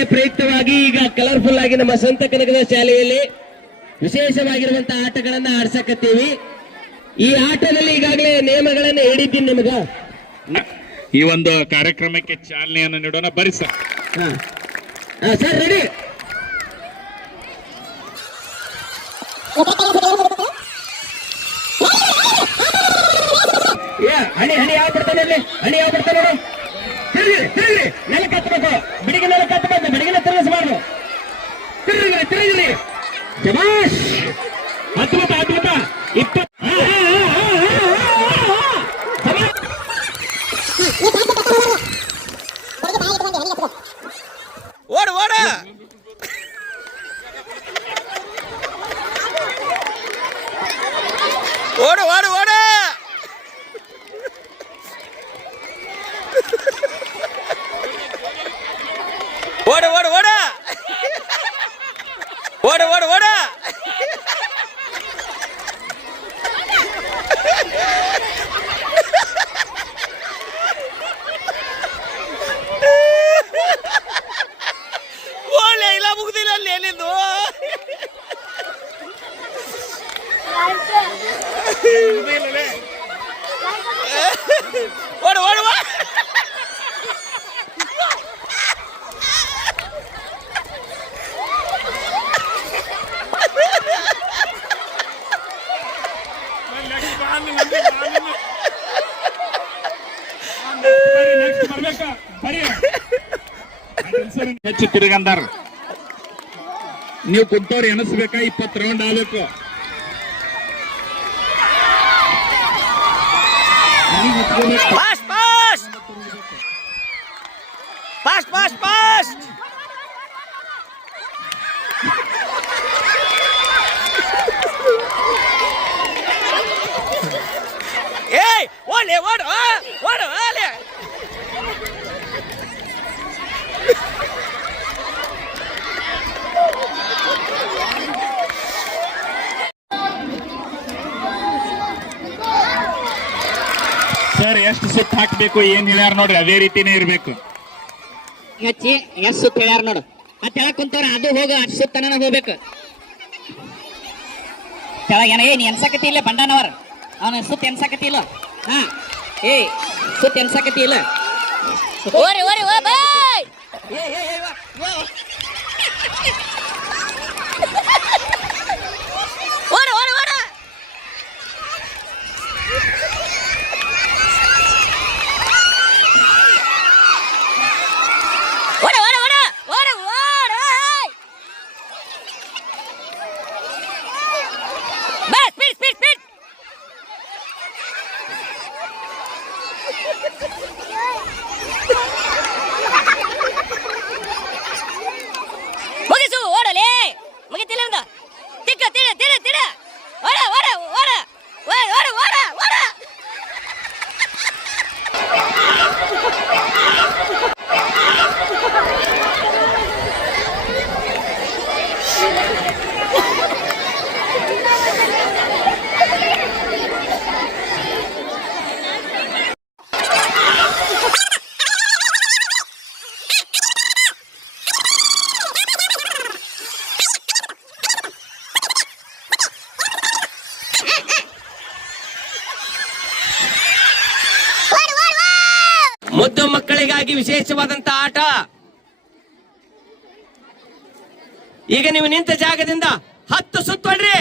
ದಿನಾಚರಣೆ ಪ್ರಯುಕ್ತವಾಗಿ ಈಗ ಕಲರ್ಫುಲ್ ಆಗಿ ನಮ್ಮ ಸಂತ ಕನಕದ ಶಾಲೆಯಲ್ಲಿ ವಿಶೇಷವಾಗಿರುವಂತಹ ಆಟಗಳನ್ನ ಆಡ್ಸಕತ್ತೀವಿ. ಈ ಆಟದಲ್ಲಿ ಈಗಾಗಲೇ ನಿಯಮಗಳನ್ನ ಹೇಳಿದ್ದೀನಿ ನಿಮಗ. ಈ ಒಂದು ಕಾರ್ಯಕ್ರಮಕ್ಕೆ ಚಾಲನೆಯನ್ನು ನೀಡೋಣ. ಬರಿ ಸರ್. Sir ready. ಹಣಿ ಹಣಿ ಯಾವ ಬಿಡ್ತಾನೆ ಇಲ್ಲಿ, ಹಣಿ ಯಾವ ಬಿಡ್ತಾನೆ ನೋಡು. ತಿರುಗಿ ತಿರುಗಿ ನೆಲಕ್ಕೆ ಹತ್ತಬೇಕು, ಬಿಡಿಗೆ ನೆಲಕ್ಕೆ ಹತ್ತಬೇಕು, ಬಿಡಿಗಿನ ತಿರುಗಿಸಬಾರ್ದು. ತಿರುಗಿ ತಿರುಗಿರಿ. ಶಬಾಷ್. ಅದ್ಭುತ ಅದ್ಭುತ. 20 ಓಡು ಓಡ ಓಡು ಓಡು ಓಡ ಓಡ ಓಡ ಓಡ ಓಡ ಓಡ ಓಡ ಓಳೆ ಇಲ್ಲ ಮುಗ್ದಿಲ್ಲ ಅಲ್ಲಿ ಏನಿಂದು ಓಡ ಓಡ ಹೆಚ್ಚು ತಿರುಗಂದಾರ. ನೀವು ಕುಂತವ್ರು ಎನಿಸ್ಬೇಕಾ? 20 ರೌಂಡ್ ಆಗ್ಬೇಕು. Fast fast fast fast fast. ಏಯ್ ಓಲೆ ಓಡು ಓಡು ಓಲೆ. ಸರ್ ಎಷ್ಟು ಸುತ್ತ ಹಾಕ್ಬೇಕು ಏನ್ ಹೇಳ್ಯಾರ ನೋಡ್ರಿ, ಅದೇ ರೀತಿನೇ ಇರ್ಬೇಕು. ಹಚ್ಚಿ ಎಷ್ಟು ಸುತ್ತ ಹೇಳ್ಯಾರ ನೋಡು. ಮತ್ತೆ ಹೇಳಕ್ ಕುಂತವ್ರ ಅದು ಹೋಗ ಅಷ್ಟು ಸುತ್ತನ ಹೋಗ್ಬೇಕು. ಕೆಳಗೇನ ಏ ನೀ ಎನ್ಸಕತಿ ಇಲ್ಲ ಬಂಡನವರ, ಅವನ ಸುತ್ತ ಎನ್ಸಕತಿ ಇಲ್ಲ. ಹಾ ಏ ಸುತ್ತ ಎನ್ಸಕತಿ ಇಲ್ಲ. ಓರಿ ಓರಿ ಓ ಬಾಯ್. ಓಡು ಓಡು ಓಡು. ಮುಗಿಸು ಓಡಲೇ ಮುಗಿತಿಲ್ಲ ಒಂದು ತಿಕ್ಕ ತಿಡ ತಿಡ ತಿಡ ಓಡ ಓಡ ಓಡ ಓಡ ಓಡ ಓಡ. ಮುದ್ದು ಮಕ್ಕಳಿಗಾಗಿ ವಿಶೇಷವಾದಂತ ಆಟ. ಈಗ ನೀವು ನಿಂತ ಜಾಗದಿಂದ 10 ಸುತ್ತು ಹೊಡ್ರಿ.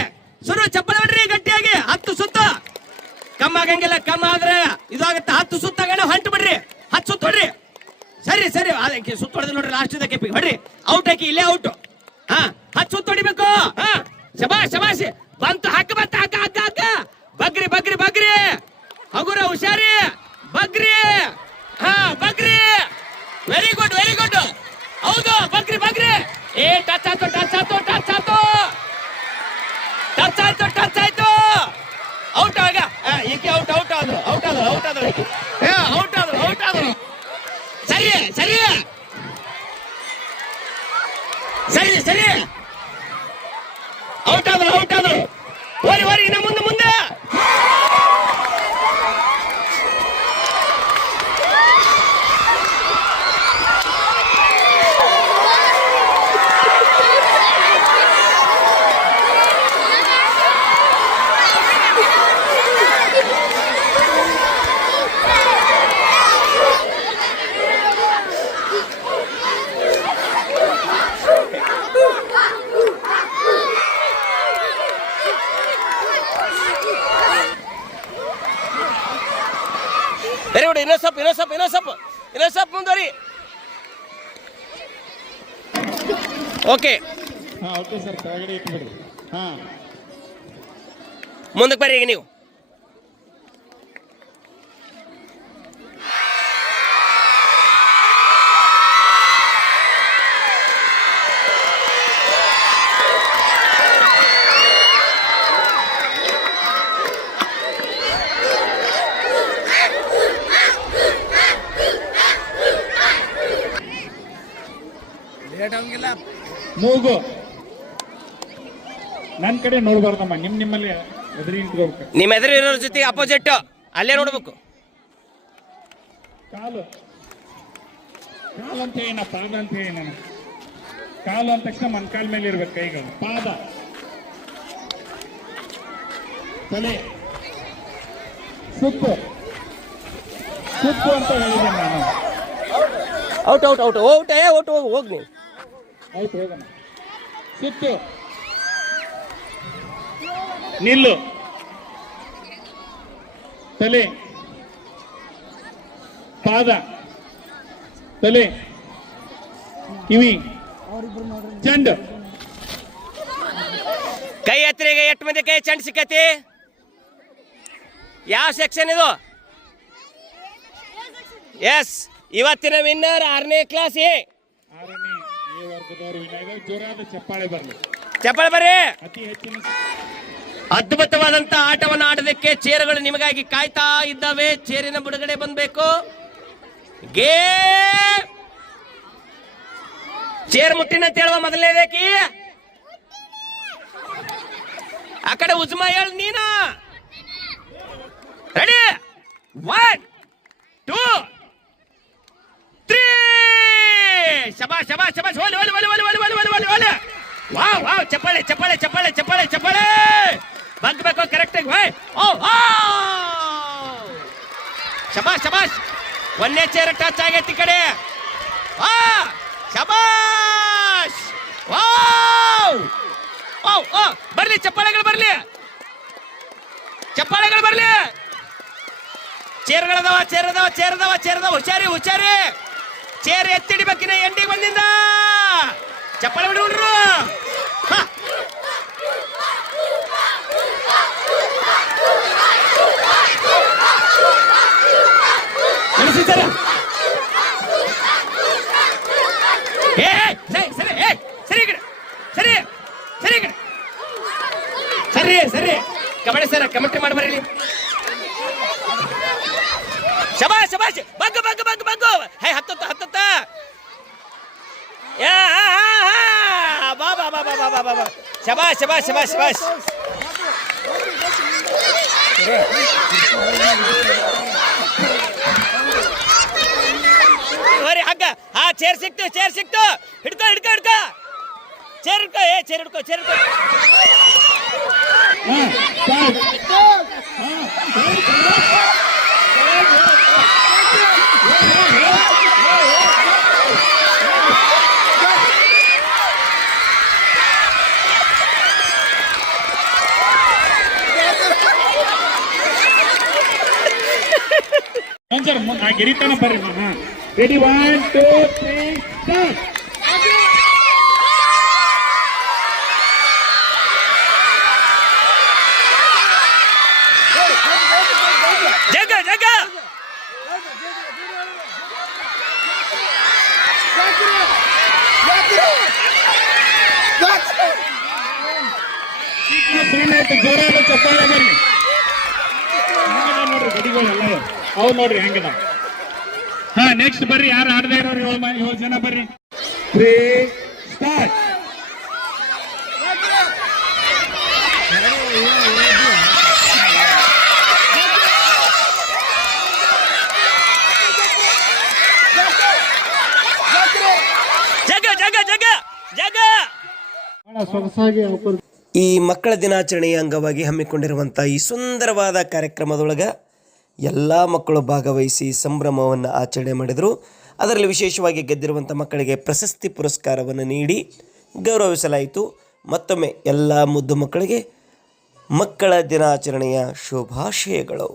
ಸುರು ಚಪ್ಪಲಿ ಹೊಡ್ರಿ ಗಟ್ಟಿಯಾಗಿ. 10 ಸುತ್ತು ಕಮ್ಮ ಆಗಂಗಿಲ್ಲ. ಕಮ್ಮ ಆದ್ರೆ ಇದಾಗತ್ತೆ. 10 ಸುತ್ತಾಗ ಹೊಂಟು ಬಿಡ್ರಿ. 10 ಸುತ್ತು ಹೊಡ್ರಿ. ಸರಿ ಸರಿ ಅದಕ್ಕೆ ಸುತ್ತು ಹೊಡೆದ್ ನೋಡ್ರಿ. ಲಾಸ್ಟ್ ಕೆಪಿಗೆ ಹೊಡ್ರಿ. ಔಟ್ ಹಾಕಿ. ಇಲ್ಲೇ ಔಟ್. 10 ಸುತ್ತು ಹೊಡಿಬೇಕು. ಶಬಾಷ್ ಶಬಾಷ್. ಬಂತು ಹಕ್ಕ ಬಂತ ಹಕ್ಕ ಹಕ್ಕ ಹಕ್ಕ. ಬಗ್ರಿ ಬಗ್ರಿ ಬಗ್ರಿ. ಹಗುರ ಹುಷಾರಿ. ಬಗ್ರಿ. ಬಗ್ರಿ. Very good very good. ಹೌದು ಬಗ್ರಿ ಬಗ್ರಿ. ಏ ಟಚ್ ಆಯ್ತು ಟಚ್ ಆಯ್ತು ಟಚ್ ಆಯ್ತು ಟಚ್ ಆಯ್ತು ಟಚ್ ಆಯ್ತು. ಔಟ್ ಆಗ ಈಕೆ ಔಟ್ ಔಟ್ ಆದ್ರು ಔಟ್ ಆದ್ರು ಔಟ್ ಆದ್ರು ಔಟ್ ಆದ್ರು ಔಟ್ ಆದ್ರು. ಸರಿ ಸರಿ ಸರಿ ಸರಿ ಔಟ್ ಆದ್ರು ಔಟ್ ಆದ್ರು. ಓರಿ ಓರಿ ಇನ್ನ ಮುಂದೆ ಮುಂದೆ. Very good. ಇನ್ನೊಂದು ಸ್ವಲ್ಪ ಮುಂದುವರಿ. ಓಕೆ, ಓಕೆ ಸರ್, ಕೆಳಗಡೆ ಇಟ್ಬಿಡಿ. ಮುಂದಕ್ಕೆ ಬರ್ರಿ ಈಗ ನೀವು. ಮೂಗು ನನ್ನ ಕಡೆ ನೋಡ್ಬಾರ್ದಮ್ಮ, ನಿಮ್ಮಲ್ಲಿ ಎದುರಿ ನಿಂತ್ಕೋಬೇಕು. ನಿಮ್ಮ ಎದುರು ಇರೋರ ಜೊತೆ ಅಪೋಸಿಟ್ ಅಲ್ಲೇ ನೋಡ್ಬೇಕು. ಕಾಲು ಅಂತ ಹೇಳಿ ಪಾದ ಅಂತ ಹೇಳಿ ನಾನು. ಕಾಲು ಅಂದ ತಕ್ಷಣ ಮೊಣಕಾಲ ಮೇಲೆ ಇರ್ಬೇಕು ಕೈಗಳು. ಪಾದ, ತಲೆ, ಸುತ್ತು ಅಂತ ಹೇಳಿದೆ ನಾನು. ಔಟ್ ಹೋಗಿ ನೀವು. ಆಯ್ತು, ಹೋಗೋಣ. ಸುತ್ತು, ನಿಲ್ಲು, ತಲೆ, ಪಾದ, ತಲೆ, ಕಿವಿ, ಚೆಂಡು. ಕೈ ಹತ್ತಿರಿಗೆ ಎಷ್ಟು ಮಂದಿ ಕೈ ಚೆಂಡು ಸಿಕ್ಕತಿ? ಯಾವ ಸೆಕ್ಷನ್ ಇದು? ಎಸ್, ಇವತ್ತಿನ ವಿನ್ನರ್ 6ನೇ ಕ್ಲಾಸ್ ಎ. 6ನೇ ಎ ವರ್ಗದವರು ವಿನಯ್. ಜೋರಾದ ಚಪ್ಪಾಳೆ ಬರಲಿ. ಚಪ್ಪಾಳೆ ಬರ್ರಿ. ಅತಿ ಹೆಚ್ಚಿನ ಅದ್ಭುತವಾದಂತ ಆಟವನ್ನು ಆಡೋದಕ್ಕೆ ಚೇರುಗಳು ನಿಮಗಾಗಿ ಕಾಯ್ತಾ ಇದ್ದಾವೆ. ಚೇರಿನ ಬಿಡುಗಡೆ ಬಂದ್ಬೇಕು. ಚೇರ್ ಮುಟ್ಟಿನ ತೇಳುವ ಮೊದಲನೇದಕ್ಕೆ ಆ ಕಡೆ ಉಜ್ಮಾ ಹೇಳು ನೀನು. ರೆಡಿ, 1 2 3. ಶಬಾಷ್ ಶಬಾಷ್ ಶಬಾಷ್. ಒಲೆ. ವಾವ್, ಚಪ್ಪಾಳೆ ಬಗ್ಬೇಕು ಕರೆಕ್ಟಾಗಿ. ಶಬಾಷ್. ಒಂದೇ ಚೇರ್ ಟಚ್ ಆಗೈತಿ ಕಡೆ. ಶಬಾಷ್. ಬರ್ಲಿ ಚಪ್ಪಾಳೆಗಳು ಬರ್ಲಿ. ಚೇರ್ಗಳದಾವ. ಹುಷಾರಿ. ಚೇರ್ ಎತ್ತಿಡಿಬೇಕಿನ ಎಂಡಿಗೆ ಬಂದಿಂದ ಚಪ್ಪಾಳೆ ಬಿಡ್ರು. ಸರಿ ಕಬಡ್ಡಿ ಸರ್ ಕಮೆಂಟ್ ಮಾಡಿ ಬರ್ರಿ. ಶಬಾಷ್ ಬಗ್ಗು. ಹೇ ಹತ್ತ. ಬಾ. ಶಬಾಷ್. ಬರೀ ಹಗ್ಗ. ಚೇರ್ ಸಿಕ್ತು. ಹಿಡ್ಕೊ. ಚೇರ್ ಹಿಡ್ಕೊ. ಸರ್ ಗಿರಿತಾನ ಬರ್ರಿ. Ready, 1 2 3 start. ಜಗ ಜೋರಾದ ಚಪ್ಪಾಳೆ ಬರ್ರಿ. ನೋಡ್ರಿ ಗಡಿಗಳೆಲ್ಲ ಅವು ನೋಡ್ರಿ ಹೆಂಗದ. ನೆಕ್ಸ್ಟ್ ಬರ್ರಿ, ಯಾರು ಆಡದೇ ಇರೋರು 7 ಜನ ಬರ್ರಿ. 3 ಸ್ಟಾರ್ಟ್. ಜಗ. ಸೊಗಸಾಗಿ ಈ ಮಕ್ಕಳ ದಿನಾಚರಣೆಯ ಅಂಗವಾಗಿ ಹಮ್ಮಿಕೊಂಡಿರುವಂಥ ಈ ಸುಂದರವಾದ ಕಾರ್ಯಕ್ರಮದೊಳಗೆ ಎಲ್ಲ ಮಕ್ಕಳು ಭಾಗವಹಿಸಿ ಸಂಭ್ರಮವನ್ನು ಆಚರಣೆ ಮಾಡಿದರು. ಅದರಲ್ಲಿ ವಿಶೇಷವಾಗಿ ಗೆದ್ದಿರುವಂಥ ಮಕ್ಕಳಿಗೆ ಪ್ರಶಸ್ತಿ ಪುರಸ್ಕಾರವನ್ನು ನೀಡಿ ಗೌರವಿಸಲಾಯಿತು. ಮತ್ತೊಮ್ಮೆ ಎಲ್ಲ ಮುದ್ದು ಮಕ್ಕಳಿಗೆ ಮಕ್ಕಳ ದಿನಾಚರಣೆಯ ಶುಭಾಶಯಗಳು.